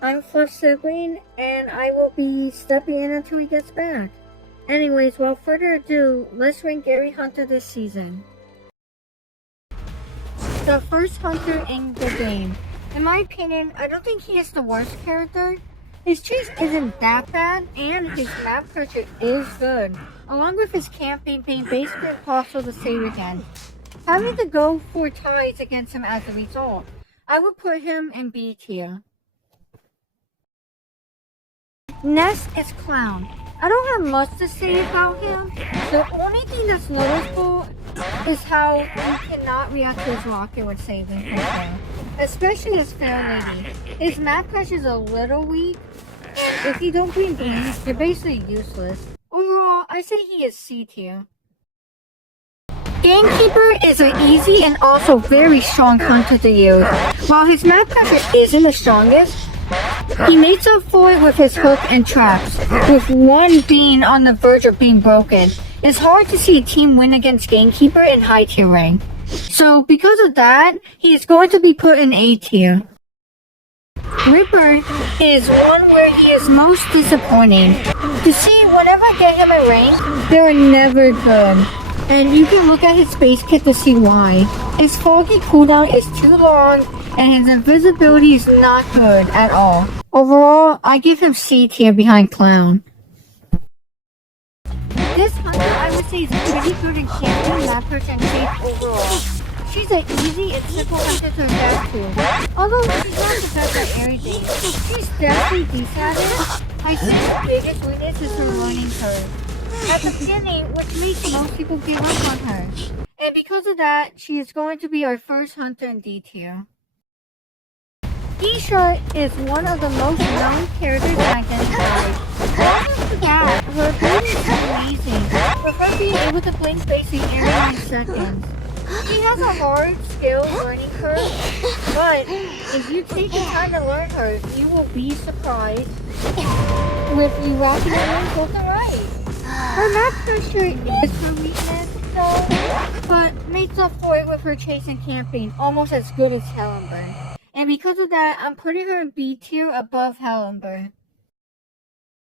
I'm Fluff's sibling, and I will be stepping in until he gets back. Anyways, without further ado, let's rank Gary Hunter this season. The first hunter in the game. In my opinion, I don't think he is the worst character. His chase isn't that bad, and his map pressure is good, along with his camping being basically impossible to save again. Having to go for ties against him as a result, I would put him in B tier. Next is Clown. I don't have much to say about him. The only thing that's noticeable is how you cannot react to his rocket when saving control, especially as Fair Lady. His map crash is a little weak, and if you don't bring blings, you're basically useless. Overall, I say he is C tier. Gamekeeper is an easy and also very strong hunter to use. While his map pressure isn't the strongest, he makes up for it with his hook and traps, with one being on the verge of being broken. It's hard to see a team win against Gamekeeper in high tier rank. So because of that, he is going to be put in A tier. Ripper is one where he is most disappointing. You see, whenever I get him in rank, they are never good. And you can look at his space kit to see why. His foggy cooldown is too long, and his invisibility is not good at all. Overall, I give him C tier behind Clown. This hunter I would say is pretty good in camping, map pressure, and chase overall. She's an easy and simple hunter to adapt to. Although she's not the best at everything, she's definitely decent at it. I think the biggest weakness is her learning curve at the beginning, which makes most people give up on her. And because of that, she is going to be our first hunter in D tier. T-shirt is one of the most known characters in Identified. After that, her ability is amazing, with her being able to blink basically every 9 seconds. She has a hard skill learning curve, but if you take the time to learn her, you will be surprised with you rocking her in both and right. Her map pressure is her weakness, though, but makes up for it with her chase and camping, almost as good as Hellenberg. And because of that, I'm putting her in B tier above Hellenberg.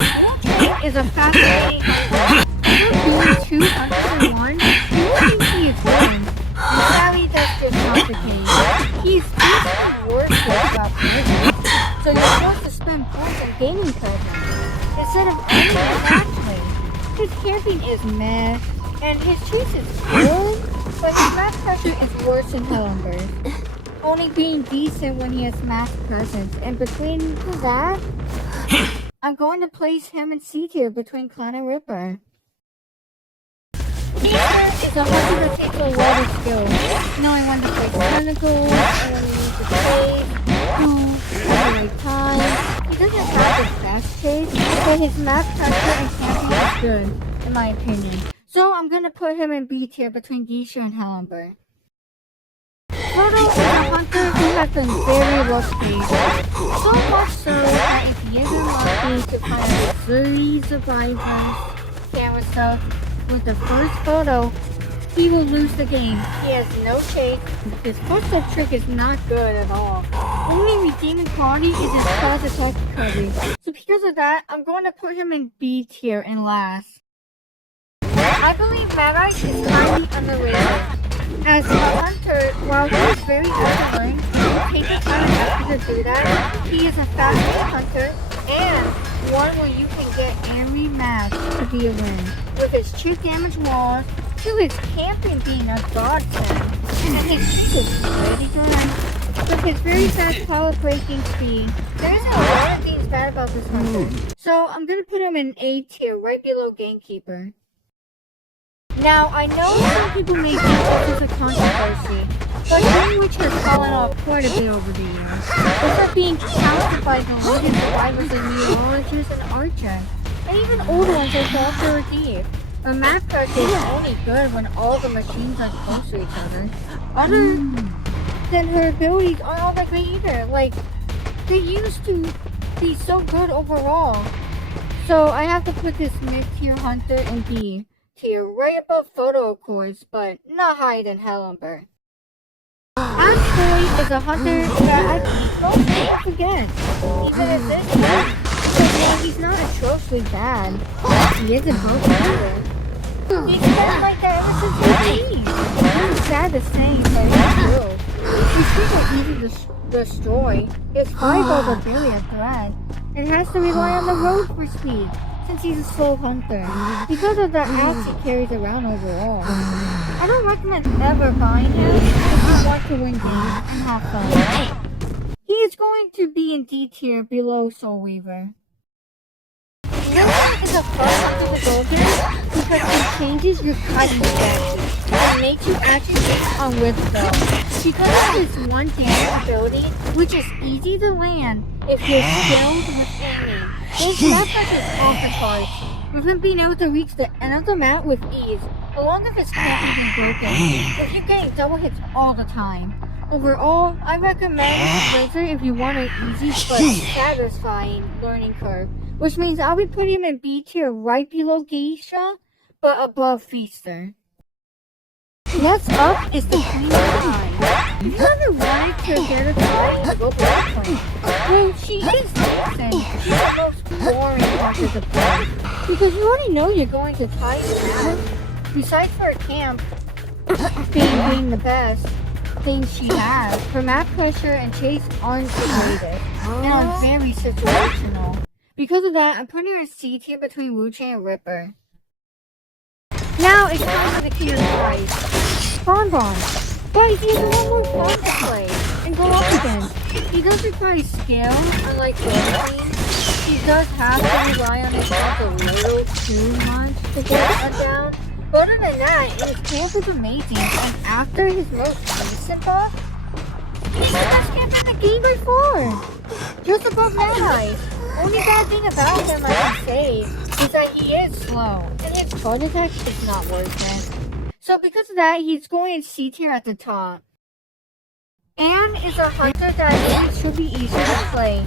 Train is a fascinating hunter. Her being 200 in one, you would think he is one. And sadly, that's just not the case. He's basically worthless about presence, so you're forced to spend points on gaining presence instead of earning it naturally. His camping is meh, and his chase is good, but his map pressure is worse than Hellenberg, only being decent when he has mass presence. And between that, I'm going to place him in C tier between Clown and Ripper. Gamekeeper is a hunter that takes a lot of skill, knowing when to place tentacles, and when you need to chase, who, at the right time. He doesn't have the fast chase, but his map pressure and camping is good, in my opinion. So I'm going to put him in B tier between Geisha and Hellenberg. Frodo is a hunter who has been very lucky, so much so that if he isn't lucky to find a series of items, camera stuff, with the first photo, he will lose the game. He has no chase. His first up trick is not good at all. Only redeeming quality is his cross attack recovery. So because of that, I'm going to put him in B tier and last. I believe Madite is highly underrated. As a hunter, while he is very good to learn, take the time and effort to do that. He is a fast hunter and one where you can get every match to be a win. With his chip damage walls, to his camping being a godsend, and his trick is pretty good. With his very fast power breaking speed, there isn't a lot of things bad about this hunter. So I'm gonna put him in A tier, right below Gamekeeper. Now, I know some people may think this is a controversy, but Greenwich has fallen off quite a bit over the years. This are being countered by the leading survivors like meteorologists and archers, and even older ones like Dr. Deep. A map pressure is only good when all the machines are close to each other. Other than her abilities aren't all that great either. Like, they used to be so good overall. So I have to put this mid-tier hunter in B tier, right above Photo of course, but not higher than Hellenberg. Ash is a hunter that I most people forget. He's an actually bad. He isn't broken either. He's been like that ever since he was. It's sad to say, but it's true. He's super easy to destroy. His fireballs are barely a threat, and has to rely on the road for speed, since he's a slow hunter, because of the axe he carries around overall. I don't recommend ever buying him if you want to win games and have fun. He is going to be in D tier below Soul Weaver. This is a fun hunter to go through because he changes your cutting strategy and makes you actually hit on withdraw. Because of his one damage ability, which is easy to land if you're skilled with aiming. His map is off the charts, with him being able to reach the end of the map with ease, along with his camp being broken, with you getting double hits all the time. Overall, I recommend Razor if you want an easy but satisfying learning curve, which means I'll be putting him in B tier right below Geisha, but above Feaster. Next up is the Queen of Time. If you ever wanted to get a time, go Black Queen. Well, she is decent. She's the most boring character to play, because you already know you're going to tie her. Besides for her camp being the best things she has, her map pressure and chase aren't the greatest, and are very situational. Because of that, I'm putting her in C tier between Wu-Chang and Ripper. Now it's time for the King of Spice. Bonbon. Guys, he's a lot more fun to play and go up against. He does require skill, unlike Queen. He does have to rely on his health a little too much to get it down. But other than that, his camp is amazing, and after his most recent buff, he's the best camp in the game by far. Just above Mad Eyes. Only bad thing about him, I can say, is that he is slow, and his charge attack is not worth it. So because of that, he's going in C tier at the top. Anne is a hunter that really should be easier to play.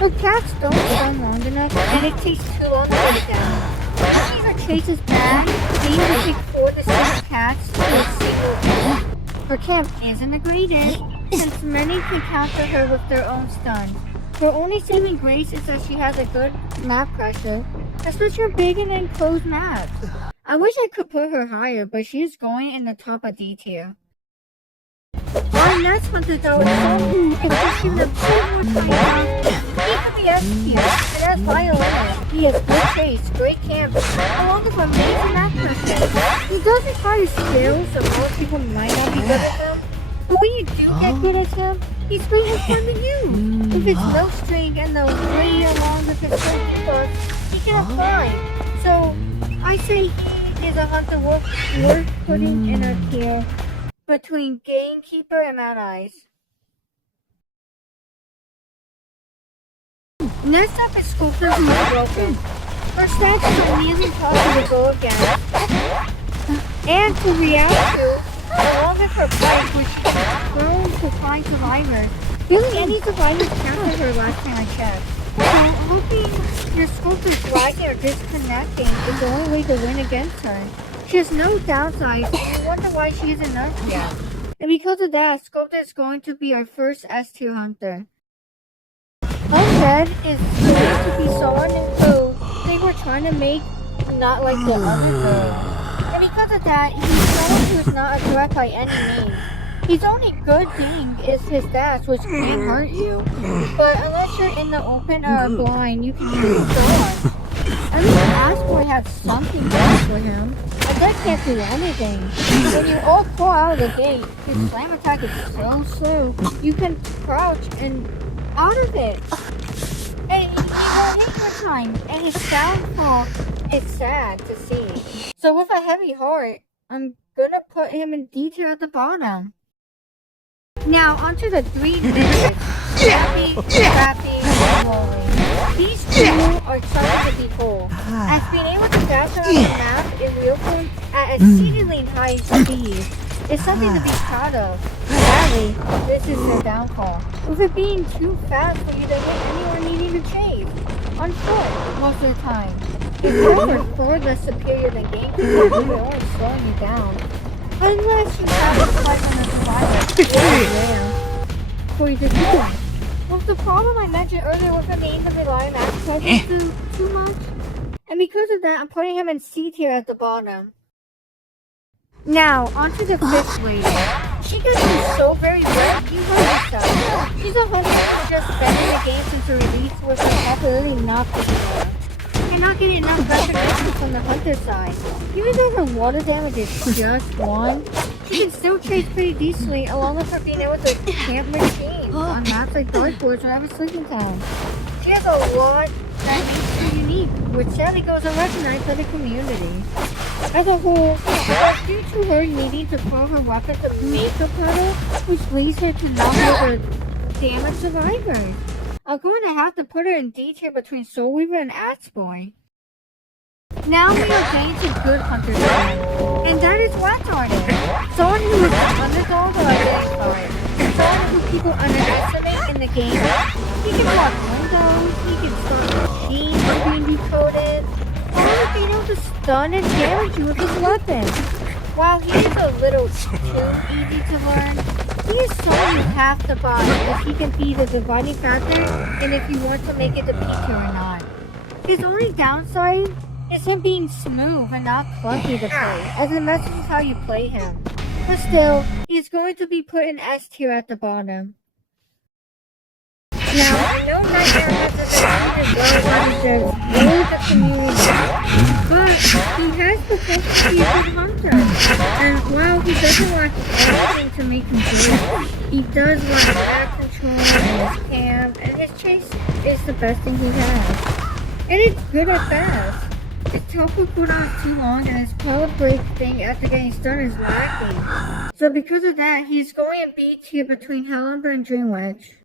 Her cats don't stun long enough, and it takes too long to get them. If her chase is bad, they need to take 4 to 6 cats to a single hit. Her camp isn't the greatest, since many can counter her with their own stuns. Her only saving grace is that she has a good map pressure, especially for big and enclosed maps. I wish I could put her higher, but she's going in the top of D tier. Our next hunter though is someone who, if just given a bit more time, he could be S tier, and that's Violet. He has good chase, great camp, along with amazing map pressure. He does require skill, so most people might not be good at him. But when you do get good at him, he's way more fun than you. With his no string and the way along with his strength buff, he can apply. So I say he is a hunter worth putting in a tier between Gamekeeper and Mad Eyes. Next up is Sculptor's More Broken. Her stats are immediately possible to go against, and to react to, along with her fight, which is prone to find survivors. Really, any survivors counted her last time I checked. So, hoping your Sculptor's lagging or disconnecting is the only way to win against her. She has no downsides, and you wonder why she isn't nerfed yet. And because of that, Sculptor is going to be our first S2 hunter. Undead is supposed to be someone who they were trying to make not like the other girls. And because of that, he's someone who is not a threat by any means. His only good thing is his dash, which can hurt you. But unless you're in the open or blind, you can use the sword. At least Asboy had something going for him. And that can't do anything. When you all pull out of the gate, his slam attack is so slow, you can crouch and out of it. And he won't hit your time. And his downfall is sad to see. So with a heavy heart, I'm gonna put him in D tier at the bottom. Now onto the 3 ninjas. Scrappy, and Rolling. These two are something to behold, as being able to dash around the map in real time at exceedingly high speed is something to be proud of. Sadly, this is their downfall, with it being too fast for you to hit anyone needing to chase, on foot most of the time. If are further superior than Gamekeeper, they're only slowing you down. Unless you have a fight on the survivor, which is rare for you to do. Well, the problem I mentioned earlier with the names of the lion aspect too much, and because of that, I'm putting him in C tier at the bottom. Now, onto the fifth lady. She gets me so very well. You heard yourself. She's a hunter who's just been in the game since the release with her popularity not picking up. And not getting enough recognition from the hunter side. Even though her water damage is just 1, she can still chase pretty decently along with her being able to camp machines on maps like dartboards whenever sleeping time. She has a lot that makes her unique, which sadly goes unrecognized by the community. As a whole, it's due to her needing to throw her weapon to make a puddle, which leads her to knock over damage survivors. I'm going to have to put her in D tier between Soul Weaver and Axe Boy. Now we are getting to good hunters again, and that is Wax Artist. Someone who is an underdog or a big card. Someone who people underestimate in the game. He can block windows, he can start machines from being decoded, or being able to stun and damage you with his weapon. While he is a little too easy to learn, he is someone you have to buy if he can be the dividing factor and if you want to make it the B tier or not. His only downside is him being smooth and not clunky to play, as it messes with how you play him. But still, he's going to be put in S tier at the bottom. Now, I know Nightmare has a been well when he does loads of community, but he has potential to be a good hunter. And while he doesn't lack anything to make him good, he does lack back control and his camp, and his chase is the best thing he has. And it's good at best. His teleport cooldown is too long, and his power break thing after getting stunned is lacking. So because of that, he's going in B tier between Hellumber and Dreamwitch.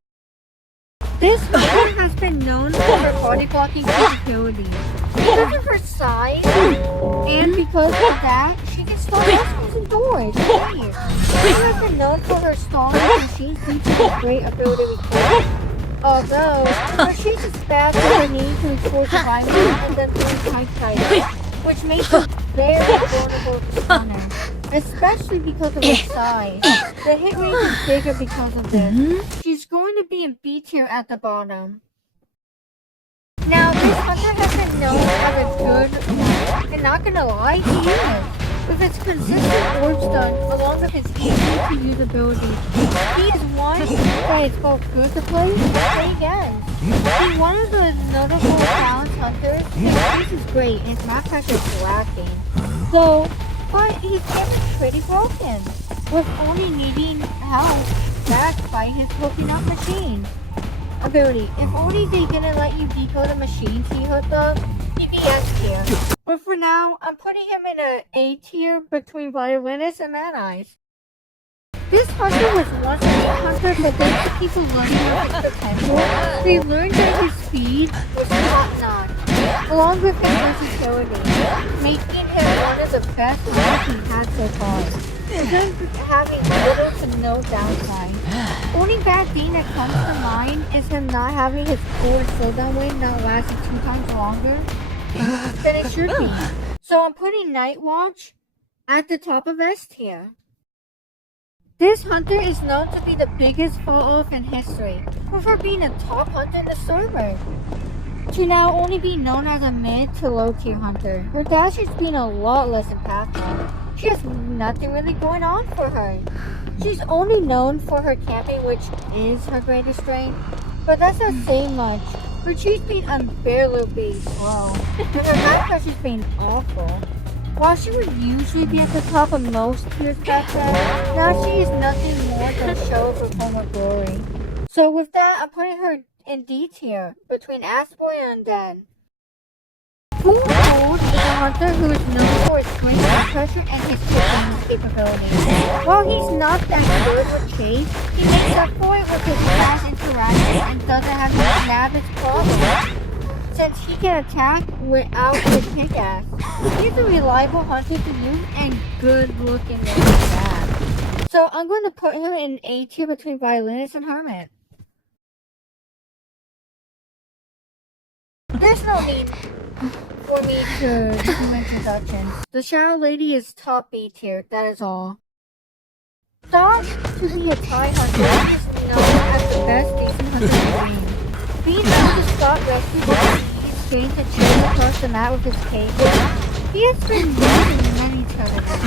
This hunter has been known for her body blocking capabilities. Because of her size, and because of that, she can stall rescues and doors. She has been known for her stalling machines due to her great ability to record. Although, her chase is bad for her need to record survival and then doing tight, which makes her very vulnerable to stunner. Especially because of her size. The hit range is bigger because of this. She's going to be in B tier at the bottom. Now, this hunter has been known as a good one, and not gonna lie, he is. With his consistent orb stun, along with his easy-to-use ability, he is one that is both good to play and again. He's one of the notable challenge hunters. His chase is great, and his map pressure is lacking. So, but his game is pretty broken, with only needing help backed by his hooking up machine ability. If only they didn't let you decode the machines he hooked up, he'd be S tier. But for now, I'm putting him in a A tier between Violinist and Mad Eyes. This hunter was once a big hunter, but thanks to people learning of his potential, they learned that his speed was top-notch, along with his versatility, making him one of the best hunters he's had so far. Just having little to no downside. Only bad thing that comes to mind is him not having his core slowdown wave not lasting 2 times longer than it should be. So I'm putting Night Watch at the top of S tier. This hunter is known to be the biggest fall-off in history, with her being a top hunter in the server, to now only be known as a mid to low tier hunter. Her dash has been a lot less impactful. She has nothing really going on for her. She's only known for her camping, which is her greatest strength, but that's not saying much. Her chase speed unbearably slow, and her back pressure's been awful. While she would usually be at the top of most tiers back then, now she is nothing more than a show of her former glory. So with that, I'm putting her in D tier, between Axe Boy and Undead. Full Gold is a hunter who is known for his strength and pressure and his kicking capabilities. While he's not that good with chase, he makes up for it with his fast interaction and doesn't have to nab his problem, since he can attack without his kick-ass. He's a reliable hunter to use and good looking with his stats. So I'm going to put him in A tier between Violinist and Hermit. There's no need for me to do introductions. The Shadow Lady is top B tier, that is all. Thought to be a tie hunter, he is known as the best decent hunter in the game. Being able to stop rescue is exchange and trade across the map with his cages, he has been losing many challenges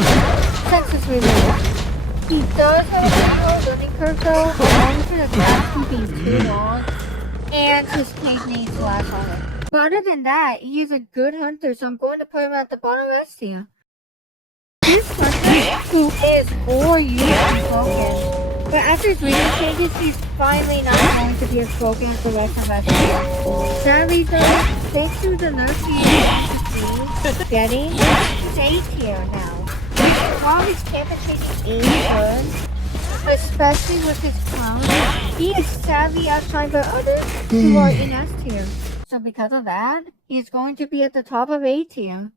since his release. He does have a learning curve though, only for the task being too long, and his cage needs to last longer. But other than that, he is a good hunter, so I'm going to put him at the bottom S tier. This hunter, who is 4 years broken, but after his recent changes, he's finally not going to be as broken as the rest of us. Sadly though, thanks to the nerf he's getting, he's A tier now. While his camp is taking 8 turns, especially with his clown, he is sadly outshined by others who are in S tier. So because of that, he is going to be at the top of A tier.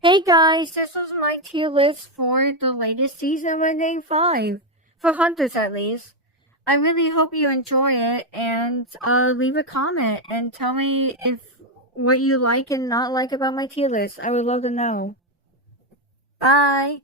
Hey guys, this was my tier list for the latest season of Game 5. For hunters at least. I really hope you enjoy it, and leave a comment and tell me if what you like and not like about my tier list. I would love to know. Bye!